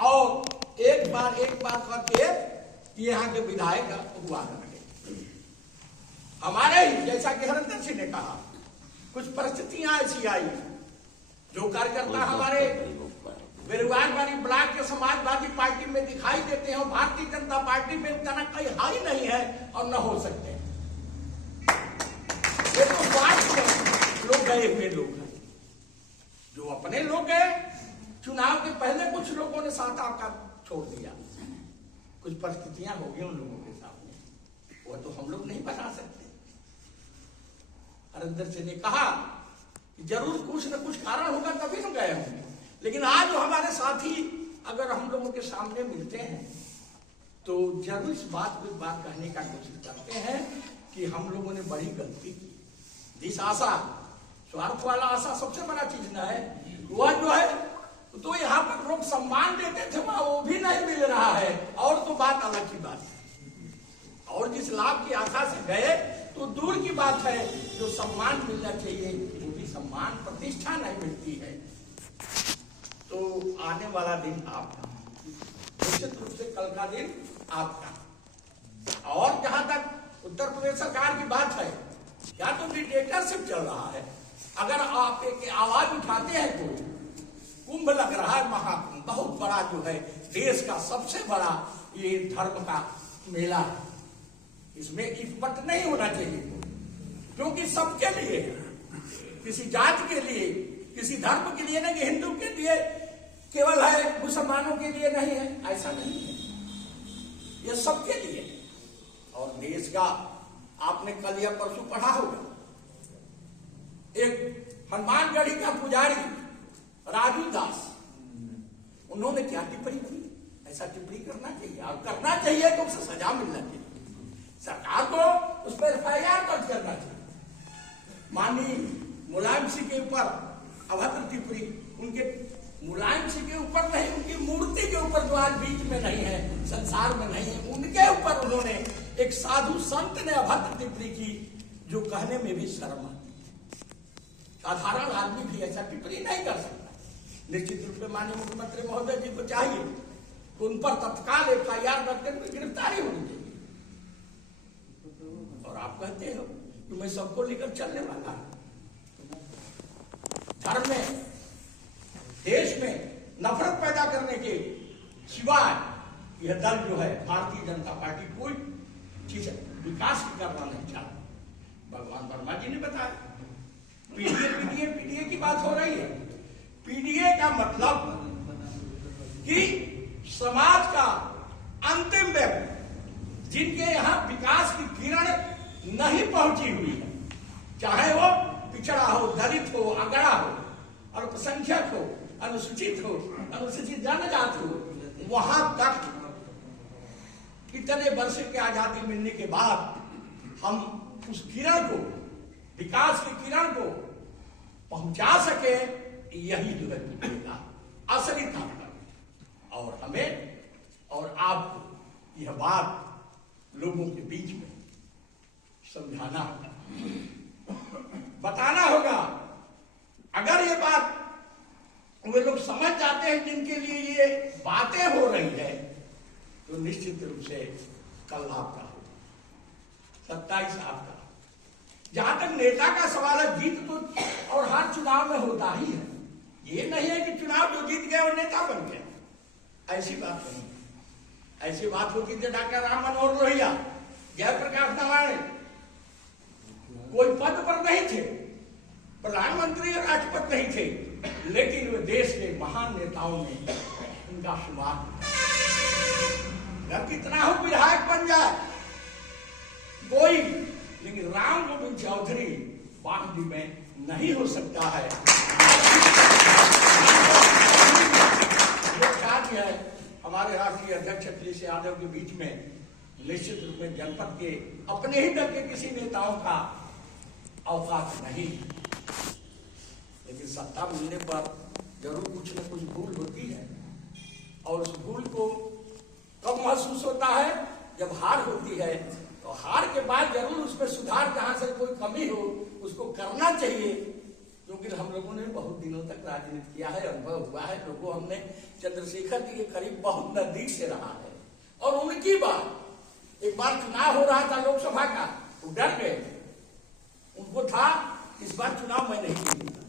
और एक बार करके यहाँ के विधायक हुआ करके। हमारे ही जैसा कि हरिंदर सिंह ने कहा, कुछ परिस्थितियां ऐसी आई जो कार्यकर्ता हमारे बेरुआरवाड़ी ब्लॉक के समाजवादी पार्टी में दिखाई देते हैं और भारतीय जनता पार्टी में उतना कोई हाई नहीं है और न हो सकते। ये तो लोग गए हुए लोग हैं, जो अपने लोग गए। चुनाव के पहले कुछ लोगों ने साथ आकर छोड़ दिया, कुछ परिस्थितियां हो गई उन लोगों के सामने, वो तो हम लोग नहीं बना सकते। हरिंदर सिंह ने कहा कि जरूर कुछ न कुछ कारण होगा तभी तो गए होंगे, लेकिन आज जो हमारे साथी अगर हम लोगों के सामने मिलते हैं तो जरूर इस बात को एक बार कहने का कोशिश करते हैं कि हम लोगों ने बड़ी गलती की। जिस आशा, स्वार्थ वाला आशा सबसे बड़ा चीज ना है, वह जो है तो यहाँ पर लोग सम्मान देते थे वहां वो भी नहीं मिल रहा है, और तो बात अलग की बात है। और जिस लाभ की आशा से गए तो दूर की बात है, जो सम्मान मिलना चाहिए वो भी सम्मान, प्रतिष्ठा नहीं मिलती है। तो आने वाला दिन आपका, निश्चित रूप से कल का दिन आपका। और जहां तक उत्तर प्रदेश सरकार की बात है, या तो डिक्टेटरशिप चल रहा है। अगर आप एक आवाज उठाते हैं तो कुंभ लग रहा है, महाकुंभ, बहुत बड़ा जो है देश का सबसे बड़ा ये धर्म का मेला है। इसमें इकपट नहीं होना चाहिए, क्योंकि सबके लिए, किसी जाति के लिए, किसी धर्म के लिए नहीं, हिंदू के लिए केवल है, मुसलमानों के लिए नहीं है, ऐसा नहीं है, ये सबके लिए। और देश का आपने कल या परसों पढ़ा होगा, एक हनुमानगढ़ी का पुजारी राजू दास, उन्होंने क्या टिप्पणी की? ऐसा टिप्पणी करना चाहिए, और करना चाहिए तो उसे सजा मिलना चाहिए। सरकार को उस पर FIR दर्ज करना चाहिए। माननीय मुलायम सिंह के ऊपर अभद्र टिप्पणी, उनके मुलायम सिंह के ऊपर नहीं, उनकी मूर्ति के ऊपर जो आज बीच में नहीं है, संसार में नहीं है, उनके ऊपर उन्होंने, एक साधु संत ने अभद्र टिप्पणी की, जो कहने में भी शर्म आती है। साधारण आदमी भी ऐसा टिप्पणी नहीं कर सकता। निश्चित रूप से माननीय मुख्यमंत्री महोदय जी को चाहिए कि उन पर तत्काल FIR दर्ज करके गिरफ्तारी होनी चाहिए। और आप कहते हो कि मैं सबको लेकर चलने वाला हूं। धर्म में, देश में नफरत पैदा करने के सिवाय यह दल जो है भारतीय जनता पार्टी कोई चीज विकास करना नहीं चाहता। भगवान वर्मा जी ने बताया, पीडीए की बात हो रही है। पीडीए का मतलब कि समाज का अंतिम व्यक्ति, जिनके यहाँ विकास की किरण नहीं पहुंची हुई है, चाहे वो पिछड़ा हो, दलित हो, अगड़ा हो, अल्पसंख्यक हो, अनुसूचित हो, अनुसूचित जनजाति हो, वहां तक इतने वर्ष की आजादी मिलने के बाद हम उस किरण को, विकास की किरण को पहुंचा सके, यही जो है का असली ताकत। और हमें और आपको यह बात लोगों के बीच में समझाना होगा, बताना होगा। अगर ये बात वे लोग समझ जाते हैं जिनके लिए ये बातें हो रही है, तो निश्चित रूप से कल आपका होगा, 27 आपका। जहां तक नेता का सवाल है, जीत तो और हर चुनाव में होता ही है। ये नहीं है कि चुनाव जो जीत गया वो नेता बन गया, ऐसी बात नहीं। ऐसी बात होती थी डॉक्टर राम मनोहर लोहिया, जयप्रकाश नारायण, कोई पद पर नहीं थे, प्रधानमंत्री और राष्ट्रपति नहीं थे, लेकिन वे देश के महान नेताओं में उनका शुमार। अगर कितना हो विधायक बन जाए कोई, लेकिन राम गोविंद चौधरी पार्टी में नहीं हो सकता है। ये है हमारे राष्ट्रीय अध्यक्ष अखिलेश यादव के बीच में निश्चित रूप में जनपद के अपने ही दल के किसी नेताओं का औकात नहीं, लेकिन सत्ता मिलने पर जरूर कुछ न कुछ भूल होती है। और उस भूल को कब महसूस होता है? जब हार होती है। तो हार के बाद जरूर उसमें सुधार, जहां से कोई कमी हो उसको करना चाहिए, क्योंकि लेकिन हम लोगों ने बहुत दिनों तक राजनीति किया है, अनुभव हुआ है, लोगों हमने चंद्रशेखर जी के करीब बहुत नजदीक से रहा है। और उनकी बात, एक बार चुनाव हो रहा था लोकसभा का, वो डर गए, उनको था इस बार चुनाव मैं नहीं जीतूंगा।